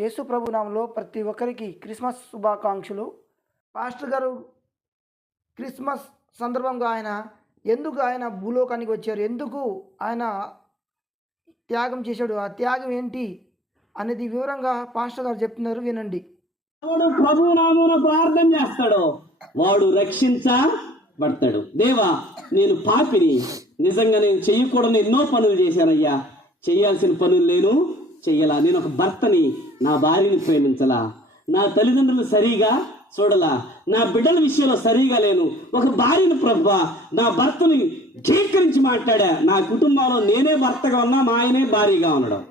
యేసు ప్రభు నామంలో ప్రతి ఒక్కరికి క్రిస్మస్ శుభాకాంక్షలు. పాస్టర్ గారు క్రిస్మస్ సందర్భంగా ఎందుకు ఆయన భూలోకానికి వచ్చారు, ఎందుకు ఆయన త్యాగం చేశాడు, ఆ త్యాగం ఏంటి అనేది వివరంగా పాస్టర్ గారు చెప్తున్నారు, వినండి. ఎవడు ప్రభు నామమున ప్రార్థన చేస్తాడో వాడు రక్షించబడతాడు. దేవా, నేను పాపిని, నిజంగా నేను చెయ్యకూడని ఎన్నో పనులు చేశానయ్యా, చేయాల్సిన పనులు నేను చెయ్యాలా, నేను ఒక భర్తని, నా భార్యని ప్రేమించలా, నా తల్లిదండ్రులు సరిగా చూడలా, నా బిడ్డల విషయంలో సరిగా లేను, ఒక భార్యను ప్రభువా, నా భర్తని ధీకరించి మాట్లాడా, నా కుటుంబంలో నేనే భర్తగా ఉన్నా, మా ఆయనే భార్యగా ఉండడం,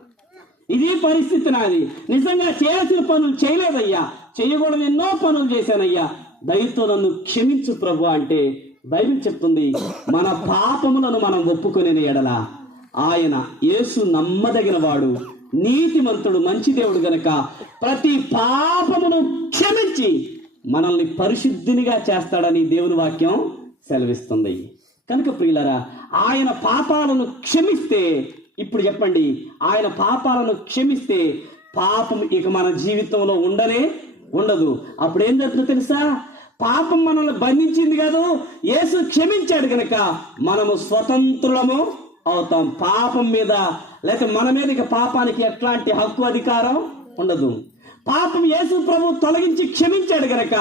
ఇది పరిస్థితి నాది. నిజంగా చేయాల్సిన పనులు చేయలేదయ్యా, చేయకూడదు ఎన్నో పనులు చేశానయ్యా, దయతో నన్ను క్షమించు ప్రభు అంటే బైబిల్ చెప్తుంది, మన పాపములను మనం ఒప్పుకునే ఎడల ఆయన యేసు నమ్మదగిన వాడు, నీతిమంతుడు, మంచి దేవుడు గనక ప్రతి పాపమును క్షమించి మనల్ని పరిశుద్ధినిగా చేస్తాడని దేవుని వాక్యం సెలవిస్తుంది. కనుక ప్రియులారా, ఆయన పాపాలను క్షమిస్తే, ఇప్పుడు చెప్పండి, ఆయన పాపాలను క్షమిస్తే పాపం ఇక మన జీవితంలో ఉండదు. అప్పుడు ఏం జరుగుతుందో తెలుసా? పాపం మనల్ని బంధించింది కాదు, యేసు క్షమించాడు గనక మనము స్వతంత్రులము అవుతాం. పాపం మీద లేక మన మీద ఇక పాపానికి ఎట్లాంటి హక్కు అధికారం ఉండదు. పాపం యేసు ప్రభు తొలగించి క్షమించాడు గనక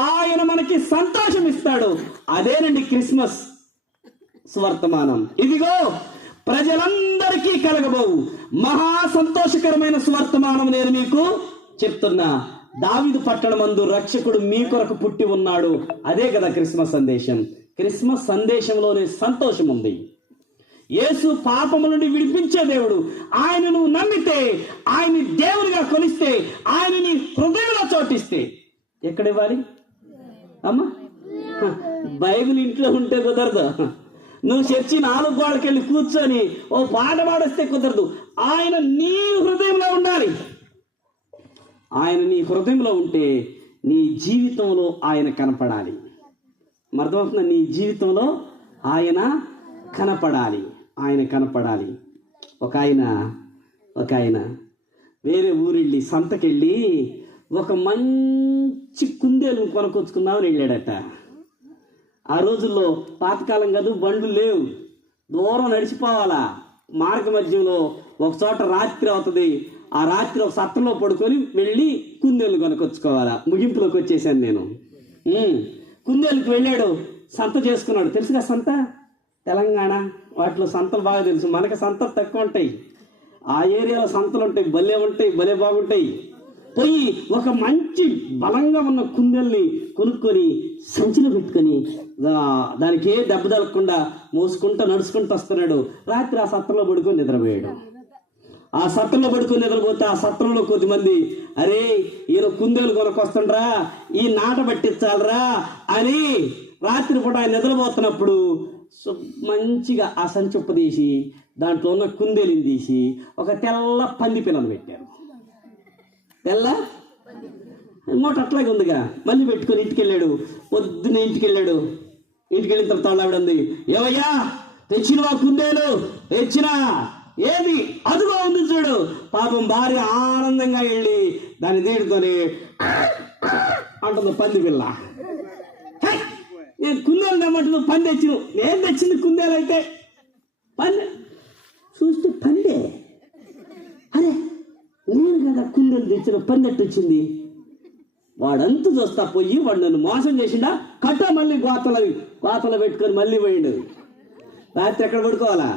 ఆయన మనకి సంతోషం ఇస్తాడు. అదేనండి క్రిస్మస్ సువర్తమానం. ఇదిగో ప్రజలందరికీ కలగబోవు మహా సంతోషకరమైన సువర్తమానం నేను మీకు చెప్తున్నా. దావీదు పట్టణమందు రక్షకుడు మీ కొరకు పుట్టి ఉన్నాడు. అదే కదా క్రిస్మస్ సందేశం. క్రిస్మస్ సందేశంలోనే సంతోషం ఉంది. యేసు పాపము నుండి విడిపించే దేవుడు. ఆయనను నమ్మితే, ఆయన్ని దేవునిగా కొలిస్తే, ఆయనని హృదయంలో చోటిస్తే ఎక్కడ ఇవ్వాలి అమ్మా? బైబిల్ ఇంట్లో ఉంటే కుదరదు. నువ్వు చర్చి 4 గోడకి వెళ్ళి కూర్చొని ఓ పాట పాడేస్తే కుదరదు. ఆయన నీ హృదయంలో ఉండాలి. ఆయన నీ హృదయంలో ఉంటే నీ జీవితంలో ఆయన కనపడాలి. అర్థమవుతుందా? నీ జీవితంలో ఆయన కనపడాలి. ఒక ఆయన వేరే ఊరెళ్ళి సంతకెళ్ళి ఒక మంచి కుందేలు కొనుక్కొచ్చుకుందామని వెళ్ళాడట. ఆ రోజుల్లో పాతకాలం కాదు, బండ్లు లేవు, దూరం నడిచిపోవాలా. మార్గ మధ్యంలో ఒక చోట రాత్రి అవుతుంది. ఆ రాత్రి ఒక సత్రంలో పడుకొని వెళ్ళి కుందేలు కొనుక్కొచ్చుకోవాలా. ముగింపులోకి వచ్చేసాను నేను. కుందేలుకి వెళ్ళాడు, సంత చేసుకున్నాడు. తెలుసుగా సంత? తెలంగాణ వాటిలో సంతలు బాగా తెలుసు. మనకి సంతలు తక్కువ ఉంటాయి, ఆ ఏరియాలో సంతలు ఉంటాయి, భలే బాగుంటాయి. పోయి ఒక మంచి బలంగా ఉన్న కుందేల్ని కొనుక్కొని సంచిలో పెట్టుకొని దానికి ఏ దెబ్బ తగలకుండా మోసుకుంటూ నడుచుకుంటూ వస్తున్నాడు. రాత్రి ఆ సత్రంలో పడుకొని నిద్రపోయాడు. ఆ సత్రంలో పడుకొని నిద్రపోతే ఆ సత్రంలో కొద్దిమంది, అరే ఈయన కుందేలు కొనుక్కొస్తుండ్రా, ఈ నాట పట్టించాలరా అని రాత్రి పూట ఆయన నిద్రపోతున్నప్పుడు మంచిగా ఆ సంచి ఉప్పదీసి దాంట్లో ఉన్న కుందేలుని తీసి ఒక తెల్ల పంది పిల్లలు పెట్టారు. తెల్ల మూట అట్లాగే ఉందిగా. మళ్ళీ పెట్టుకొని ఇంటికి వెళ్ళాడు. పొద్దున్న ఇంటికి వెళ్ళిన తర్వాత ఆవిడ ఉంది, ఏవయ్యా తెచ్చినవా కుందేలు? తెచ్చినా. ఏది? అదుగో ఉంది చూడు. పాపం భార్య ఆనందంగా వెళ్ళి దాన్ని తీడుకొని అంటుంది, పంది పిల్ల. నేను కుందేలు తెమ్మంటు పంది తెచ్చిను. నేను తెచ్చింది కుందేలు అయితే పంది చూస్తే పందే. అరే నేను కదా కుందేలు తెచ్చిన పంది ఎట్టు వచ్చింది? వాడంతా చూస్తా పోయి వాడు నన్ను మోసం చేసిండా కట్ట. మళ్ళీ గోతలో పెట్టుకొని మళ్ళీ పోయిండు. రాత్రి ఎక్కడ పడుకోవాలా?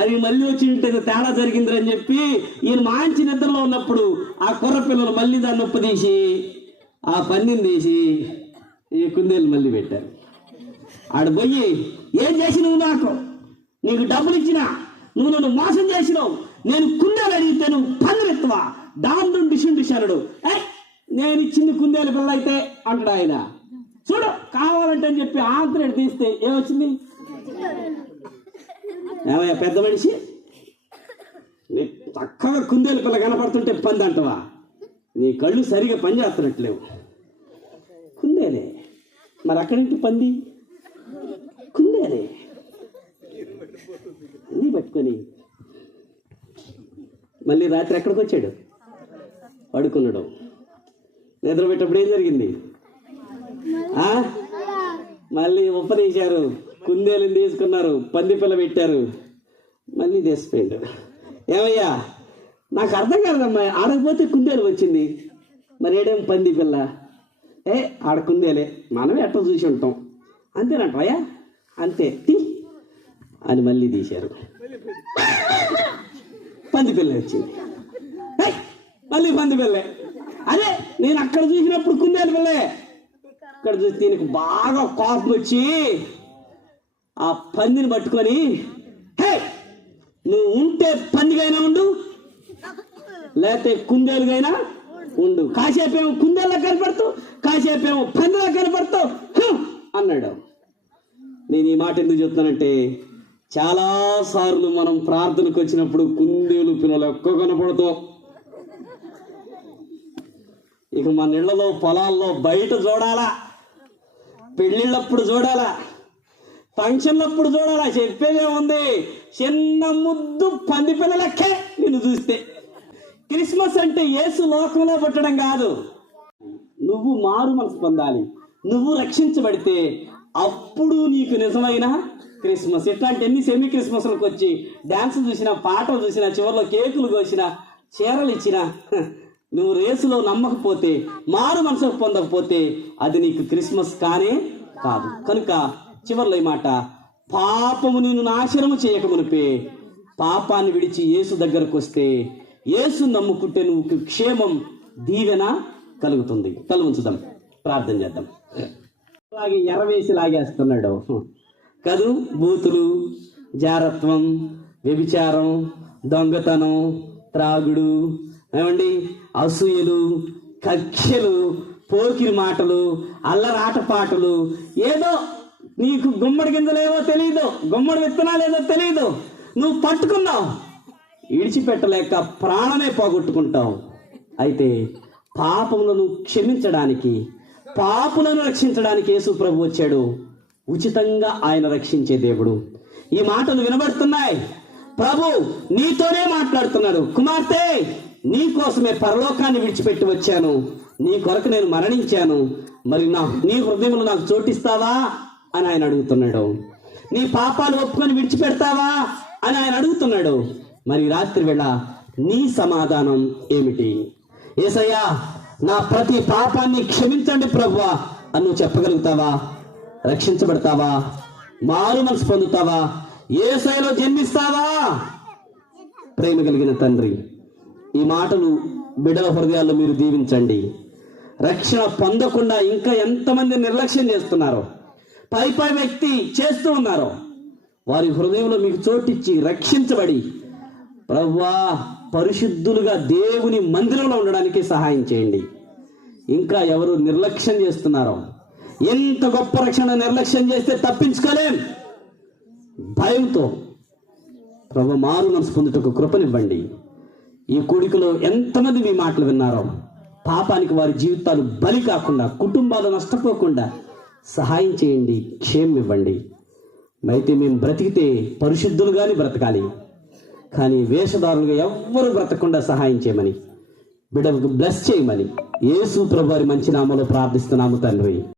అది మళ్ళీ వచ్చి ఉంటే తేడా జరిగిందని చెప్పి ఈయన మంచి నిద్రలో ఉన్నప్పుడు ఆ కుర్ర పిల్లలు మళ్ళీ దాన్ని ఉప్పదీసి ఆ పందిని తీసి ఈ కుందేలు మళ్ళీ పెట్టారు. ఆడ పోయి, ఏం చేసినావు? నీకు డబ్బులు ఇచ్చినా, నువ్వు నన్ను మోసం చేసినావు, నేను కుందేలు అడిగితే నువ్వు పందులు ఎత్తువా? దాంట్లో డిషాడు. నేను ఇచ్చింది కుందేలు పిల్ల అయితే అంటాడు ఆయన. చూడు కావాలంటే అని చెప్పి ఆంధ్రేట్ తీస్తే ఏమొచ్చింది? ఏమయ్యా పెద్ద మనిషి, చక్కగా కుందేలు పిల్ల కనపడుతుంటే పంది అంటవా? నీ కళ్ళు సరిగా పని చేస్తున్నట్లేవు. కుందేలే మరి అక్కడింటి పంది, కుందేలే అన్నీ పట్టుకొని మళ్ళీ రాత్రి ఎక్కడికి వచ్చాడు? పడుకున్నాడు. నిద్రపెట్టేటప్పుడు ఏం జరిగింది? మళ్ళీ ఉప్పదీశారు, కుందేలు తీసుకున్నారు, పంది పిల్ల పెట్టారు, మళ్ళీ తీసిపోయాడు. ఏమయ్యా నాకు అర్థం కాదమ్మా, ఆడకపోతే కుందేలు వచ్చింది, మరి ఏడేం పంది పిల్ల? ఆడ కుందేలే, మనమే ఎట్లా చూసి ఉంటాం, అంతేనంటయ్యా, అంతే తీ అని మళ్ళీ తీశారు. పంది పిల్ల వచ్చింది, మళ్ళీ పంది పిల్లే. అదే నేను అక్కడ చూసినప్పుడు కుందేలు పిల్లే, ఇక్కడ చూసి దీనికి బాగా కోపం వచ్చి ఆ పందిని పట్టుకొని, నువ్వు ఉంటే పందిగైనా ఉండు, లేకపోతే కుందేలుగైనా ఉండు, కాసేపేమో కుందేళ్ళ కనపడతావు, కాసేపేమో పందిలా కనపడతావు అన్నాడు. నేను ఈ మాట ఎందుకు చెప్తానంటే, చాలాసార్లు మనం ప్రార్థనకు వచ్చినప్పుడు కుందేలు పిల్లలు ఎక్కువ కనపడతాం. ఇక మన ఇళ్లలో, పొలాల్లో, బయట చూడాలా, పెళ్ళిళ్ళప్పుడు చూడాలా, ఫంక్షన్లప్పుడు చూడాలా, చెప్పేదే ఉంది. చిన్న ముద్దు పంది పిల్లలకే నిన్ను చూస్తే. క్రిస్మస్ అంటే యేసు లోకంలో పుట్టడం కాదు, నువ్వు మారు మనసు పొందాలి, నువ్వు రక్షించబడితే అప్పుడు నీకు నిజమైన క్రిస్మస్. ఇట్లాంటి ఎన్ని సెమీ క్రిస్మస్లకు వచ్చి డాన్స్ చూసినా, పాటలు చూసినా, చివరిలో కేకులు కోసినా, చీరలు ఇచ్చినా, నువ్వు రేసులో నమ్మకపోతే, మారు మనసు పొందకపోతే అది నీకు క్రిస్మస్ కానే కాదు. కనుక చివరిలో ఈ మాట, పాపము నిన్ను నాశనము చేయకమునిపే పాపాన్ని విడిచి యేసు దగ్గరకు వస్తే, యేసు నమ్ముకుంటే నువ్వు క్షేమం, దీవెన కలుగుతుంది. తల ఉంచుదాం, ప్రార్థన చేద్దాం. అలాగే ఎర్రవేసి లాగేస్తున్నాడు కదూ. బూతులు, జారత్వం, వ్యభిచారం, దొంగతనం, త్రాగుడు, ఏమండి, అసూయలు, కక్షలు, పోకిరి మాటలు, అల్లరాటపాటలు, ఏదో నీకు గుమ్మడి గింజలేవో తెలియదు, గుమ్మడి విత్తనాలేదో తెలియదు, నువ్వు పట్టుకున్నావు, విడిచిపెట్టలేక ప్రాణమే పోగొట్టుకుంటావు. అయితే పాపములను క్షమించడానికి, పాపులను రక్షించడానికి యేసు ప్రభు వచ్చాడు. ఉచితంగా ఆయన రక్షించే దేవుడు. ఈ మాటలు వినబడుతున్నాయి, ప్రభు నీతోనే మాట్లాడుతున్నాడు. కుమార్తె, నీ కోసమే పరలోకాన్ని విడిచిపెట్టి వచ్చాను, నీ కొరకు నేను మరణించాను, మరి నీ హృదయంలో నాకు చోటిస్తావా అని ఆయన అడుగుతున్నాడు. నీ పాపాలు ఒప్పుకొని విడిచిపెడతావా అని ఆయన అడుగుతున్నాడు. మరి రాత్రి వేళ నీ సమాధానం ఏమిటి? యేసయ్యా, నా ప్రతి పాపాన్ని క్షమించండి ప్రభువా అని నువ్వు చెప్పగలుగుతావా? రక్షించబడతావా? మారు మనసు పొందుతావా? యేసయ్యలో జన్మిస్తావా? ప్రేమ కలిగిన తండ్రి, ఈ మాటలు బిడ్డల హృదయాల్లో మీరు దీవించండి. రక్షణ పొందకుండా ఇంకా ఎంతమంది నిర్లక్ష్యం చేస్తున్నారో, పై వ్యక్తి చేస్తూ ఉన్నారో, వారి హృదయంలో మీకు చోటిచ్చి రక్షించబడి ప్రభువా పరిశుద్ధులుగా దేవుని మందిరంలో ఉండడానికి సహాయం చేయండి. ఇంకా ఎవరు నిర్లక్ష్యం చేస్తున్నారో, ఎంత గొప్ప రక్షణ నిర్లక్ష్యం చేస్తే తప్పించుకోలేం, భయంతో ప్రభు మారు మనసు పొందుటకు కృపనివ్వండి. ఈ కూడికలో ఎంతమంది మీ మాటలు విన్నారో, పాపానికి వారి జీవితాలు బలి కాకుండా, కుటుంబాలు నష్టపోకుండా సహాయం చేయండి, క్షేమం ఇవ్వండి. అయితే మేము బ్రతికితే పరిశుద్ధులుగానే బ్రతకాలి, కానీ వేషధారులుగా ఎవ్వరూ బ్రతకకుండా సహాయం చేయమని, బిడ్డలకు బ్లెస్ చేయమని యేసు ప్రభువారి మంచి నామములో ప్రార్థిస్తున్నాము తండ్రి.